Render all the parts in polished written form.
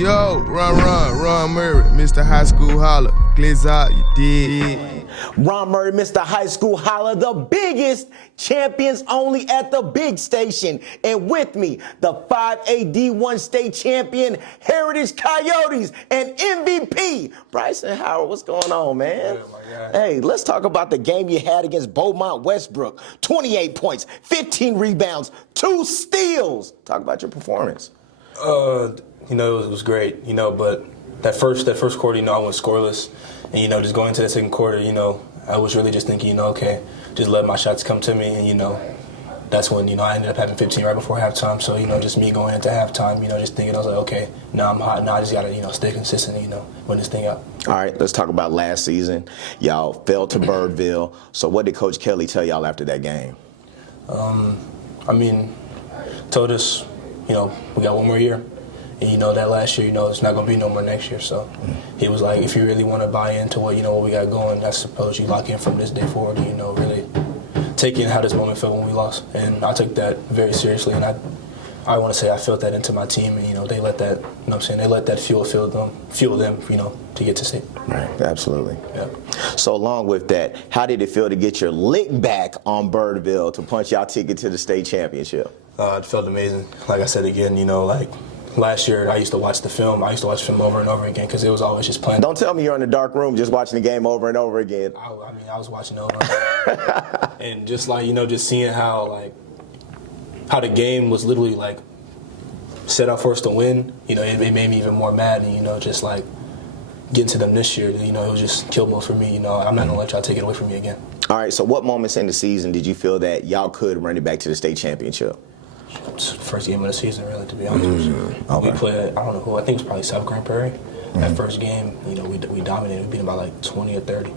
Yo, Ron Murray, Mr. High School Holler. Glitz out, you did. Ron Murray, Mr. High School Holler, the biggest champions only at the big station. And with me, the 5AD1 state champion, Heritage Coyotes, and MVP, Bryson Howard. What's going on, man? Hey, let's talk about the game you had against Beaumont Westbrook. 28 points, 15 rebounds, 2 steals. Talk about your performance. It was great, but that first quarter, I went scoreless. And, just going into the second quarter, I was really just thinking, okay, just let my shots come to me. And, that's when, I ended up having 15 right before halftime. So, just me going into halftime, just thinking, I was like, okay, now I'm hot. Now I just got to, stay consistent, win this thing out. All right, let's talk about last season. Y'all fell to Birdville. So what did Coach Kelley tell y'all after that game? Told us, we got one more year. And that last year, it's not going to be no more next year. So he was like, if you really want to buy into what, what we got going, I suppose you lock in from this day forward, really taking how this moment felt when we lost. And I took that very seriously. And I want to say I felt that into my team. And, they let that, they let that fuel them, to get to state. Right, absolutely. Yeah. So along with that, how did it feel to get your lick back on Birdville to punch y'all ticket to the state championship? It felt amazing. Like I said again, last year, I used to watch the film. I used to watch the film over and over again because it was always just playing. Don't tell me you're in the dark room just watching the game over and over again. I was watching it over and over. And just just seeing how the game was literally set up for us to win. It made me even more mad. And just getting to them this year, it was just kill mode for me. I'm not gonna let y'all take it away from me again. All right. So what moments in the season did you feel that y'all could run it back to the state championship? First game of the season, really, to be honest with you. Okay. We played, I don't know who, I think it was probably South Grand Prairie. That first game, we dominated. We beat them by 20 or 30.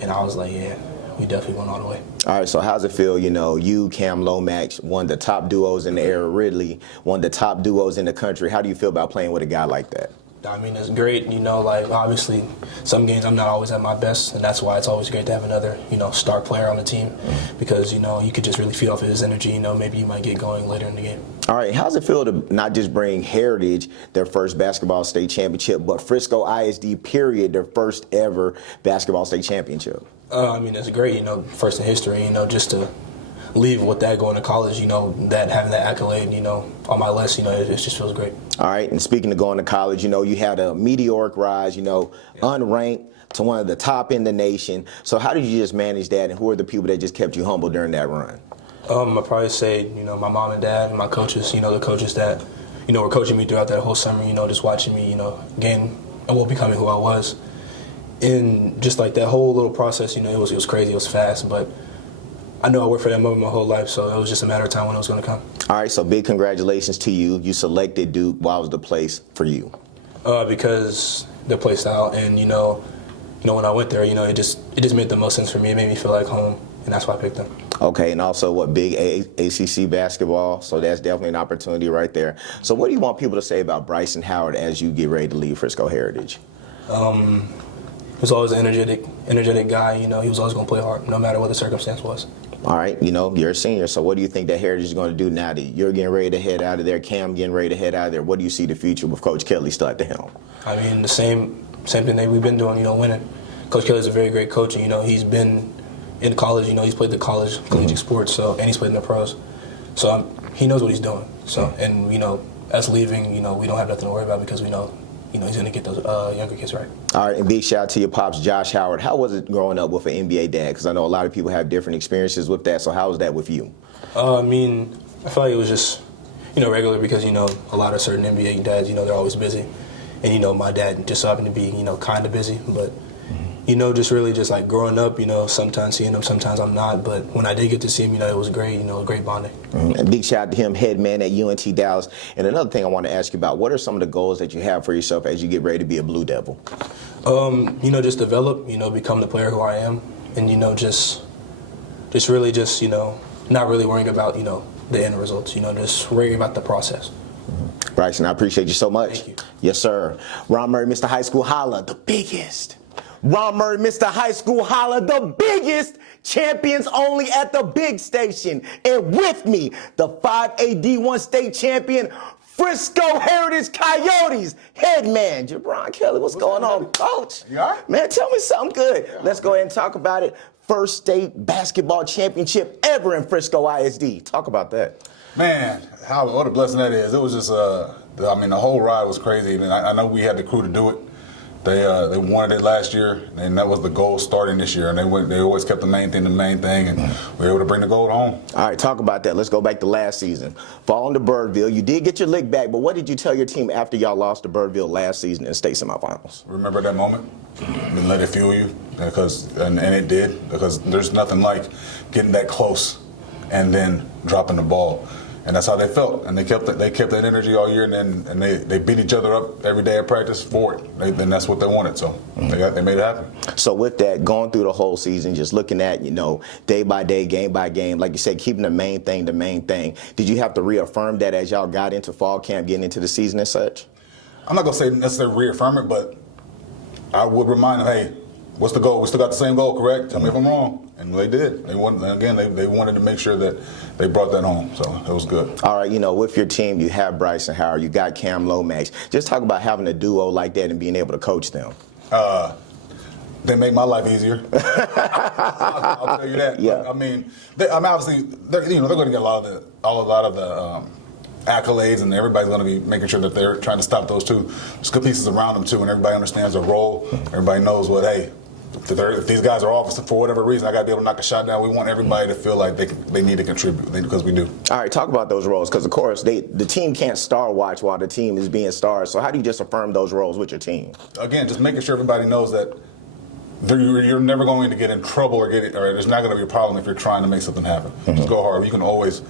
And I was like, yeah, we definitely went all the way. All right, so how's it feel, you, Cam Lomax, one of the top duos in the era, Ridley, one of the top duos in the country. How do you feel about playing with a guy like that? It's great, obviously some games I'm not always at my best, and that's why it's always great to have another, star player on the team because, you could just really feed off of his energy, maybe you might get going later in the game. All right, how's it feel to not just bring Heritage their first basketball state championship, but Frisco ISD, period, their first ever basketball state championship? It's great, first in history, just to leave with that going to college, that having that accolade, on my list, it just feels great. All right, and speaking of going to college, you had a meteoric rise, unranked to one of the top in the nation. So how did you just manage that, and who are the people that just kept you humble during that run? I'd probably say, my mom and dad and my coaches, the coaches that, were coaching me throughout that whole summer, just watching me, gain and becoming who I was. And just that whole little process, it was crazy, it was fast, but I know I worked for that moment my whole life, so it was just a matter of time when it was going to come. All right, so big congratulations to you. You selected Duke. Why was the place for you? Because the play style, and when I went there, it just made the most sense for me. It made me feel like home, and that's why I picked them. Okay, and also big ACC basketball, so that's definitely an opportunity right there. So what do you want people to say about Bryson Howard as you get ready to leave Frisco Heritage? He was always an energetic guy. He was always going to play hard, no matter what the circumstance was. All right, you're a senior, so what do you think that Heritage is going to do now that you're getting ready to head out of there, Cam getting ready to head out of there? What do you see the future with Coach Kelley still at the helm? The same thing that we've been doing, winning. Coach Kelley's a very great coach, and, he's been in college, he's played the collegiate sports, and he's played in the pros. So he knows what he's doing. So, and, us leaving, we don't have nothing to worry about because we know, he's going to get those younger kids right. All right, and big shout out to your pops, Josh Howard. How was it growing up with an NBA dad? Because I know a lot of people have different experiences with that, so how was that with you? I feel like it was just, regular because, a lot of certain NBA dads, they're always busy. And, my dad just so happened to be, kind of busy. But, just really just growing up, sometimes seeing him, sometimes I'm not. But when I did get to see him, it was great, great bonding. And big shout out to him, head man at UNT Dallas. And another thing I want to ask you about, what are some of the goals that you have for yourself as you get ready to be a Blue Devil? Just develop, become the player who I am. And, just really just, not really worrying about, the end results, just worrying about the process. Bryson, I appreciate you so much. Thank you. Yes, sir. Ron Murray, Mr. High School Holla, the biggest. Ron Murray, Mr. High School Holla, the biggest champions only at the big station. And with me, the 5AD1 state champion, Frisco Heritage Coyotes head man, Jibran Kelley. What's going on, Coach? You all right? Man, tell me something good. Yeah. Let's go ahead and talk about it. First state basketball championship ever in Frisco ISD. Talk about that. Man, what a blessing that is. It was just, the whole ride was crazy. And I know we had the crew to do it. They wanted it last year, and that was the goal starting this year. And they always kept the main thing, and we were able to bring the gold home. All right, talk about that. Let's go back to last season. Falling to Birdville, you did get your lick back, but what did you tell your team after y'all lost to Birdville last season in state semifinals? Remember that moment? And let it fuel you, and it did, because there's nothing like getting that close and then dropping the ball. And that's how they felt, and they kept that energy all year, and they beat each other up every day at practice for it. And that's what they wanted, so they made it happen. So with that, going through the whole season, just looking at day by day, game by game, like you said, keeping the main thing. Did you have to reaffirm that as y'all got into fall camp, getting into the season as such? I'm not gonna say necessarily reaffirm it, but I would remind them, hey, what's the goal? We still got the same goal, correct? Tell me if I'm wrong. And they did. They wanted to make sure that they brought that home. So it was good. All right, with your team, you have Bryson, you got Cam Lomax. Just talk about having a duo like that and being able to coach them. They make my life easier. I'll tell you that. Yeah. Obviously, they're going to get a lot of the accolades, and everybody's going to be making sure that they're trying to stop those two. There's good pieces around them too, and everybody understands their role. Everybody knows if these guys are off for whatever reason, I got to be able to knock a shot down. We want everybody to feel like they need to contribute, because we do. All right, talk about those roles, because of course the team can't star watch while the team is being starred. So how do you just affirm those roles with your team? Again, just making sure everybody knows that you're never going to get in trouble or there's not going to be a problem if you're trying to make something happen. Just go hard. You can always,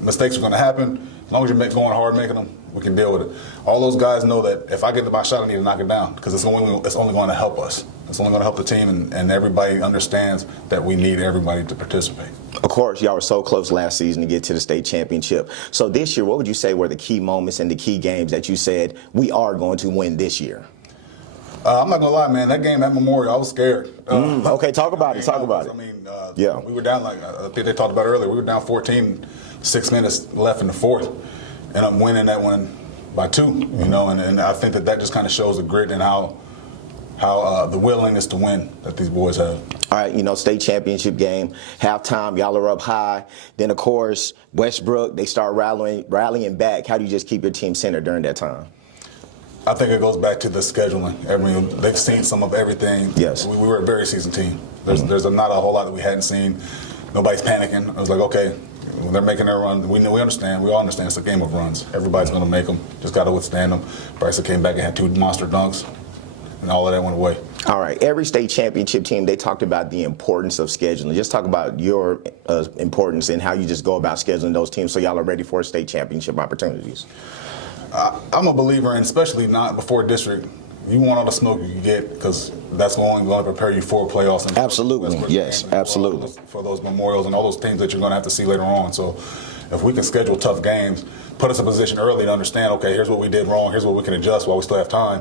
mistakes are going to happen. As long as you're going hard, making them, we can deal with it. All those guys know that if I get to my shot, I need to knock it down, because it's only going to help us. It's only going to help the team, and everybody understands that we need everybody to participate. Of course, y'all were so close last season to get to the state championship. So this year, what would you say were the key moments and the key games that you said we are going to win this year? I'm not gonna lie, man. That game at Memorial, I was scared. Okay, talk about it. Yeah. We were down, like I think they talked about earlier. We were down 14, 6 minutes left in the fourth, and I'm winning that one by 2. And I think that just kind of shows the grit and how the willingness to win that these boys have. All right, state championship game, halftime, y'all are up high. Then, of course, Westbrook, they start rallying back. How do you just keep your team centered during that time? I think it goes back to the scheduling. They've seen some of everything. Yes. We were a very seasoned team. There's not a whole lot that we hadn't seen. Nobody's panicking. I was like, okay, when they're making their run, we understand. We all understand it's a game of runs. Everybody's going to make them. Just got to withstand them. Bryson came back and had 2 monster dunks, and all of that went away. All right. Every state championship team, they talked about the importance of scheduling. Just talk about your importance and how you just go about scheduling those teams so y'all are ready for state championship opportunities. I'm a believer, and especially not before district. You want all the smoke you can get, because that's going to prepare you for playoffs. And absolutely, yes, absolutely. For those memorials and all those teams that you're going to have to see later on. So if we can schedule tough games, put us in a position early to understand, okay, here's what we did wrong, here's what we can adjust while we still have time,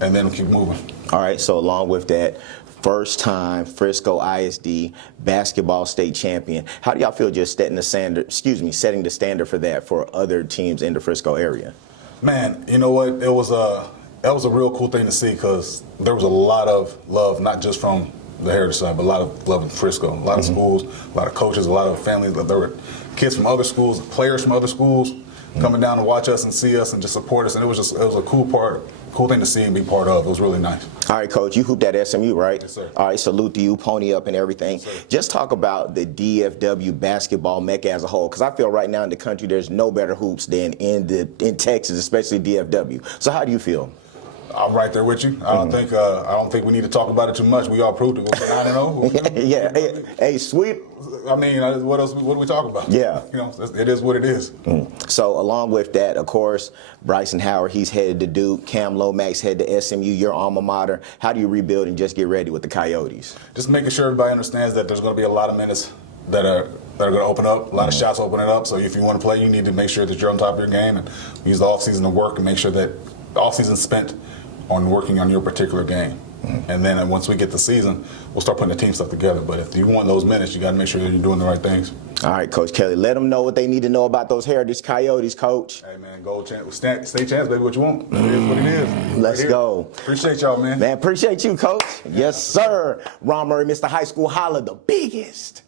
and then keep moving. All right, so along with that, first time Frisco ISD basketball state champion. How do y'all feel just setting the standard for that for other teams in the Frisco area? Man, you know what? That was a real cool thing to see, because there was a lot of love, not just from the Heritage side, but a lot of love in Frisco. A lot of schools, a lot of coaches, a lot of families. There were kids from other schools, players from other schools coming down to watch us and see us and just support us. And it was a cool thing to see and be part of. It was really nice. All right, Coach, you hooped at SMU, right? Yes, sir. All right, salute to you, pony up and everything. Yes, just talk about the DFW basketball mecca as a whole, because I feel right now in the country there's no better hoops than in Texas, especially DFW. So how do you feel? I'm right there with you. I don't think we need to talk about it too much. We all proved it. We're 9-0. Yeah. Hey, sweep. I mean, what else? What do we talk about? Yeah. It is what it is. So along with that, of course, Bryson Howard, he's headed to Duke. Cam Lomax headed to SMU, your alma mater. How do you rebuild and just get ready with the Coyotes? Just making sure everybody understands that there's going to be a lot of minutes that are going to open up, a lot of shots opening up. So if you want to play, you need to make sure that you're on top of your game and use the offseason to work and make sure that the offseason spent on working on your particular game. And then once we get the season, we'll start putting the team stuff together. But if you want those minutes, you got to make sure that you're doing the right things. All right, Coach Kelley, let them know what they need to know about those Heritage Coyotes, Coach. Hey, man, gold chance, state chance, baby, what you want. It is what it is. Let's go. Appreciate y'all, man. Man, appreciate you, Coach. Yes, sir. Ron Murray, Mr. High School Holla, the biggest.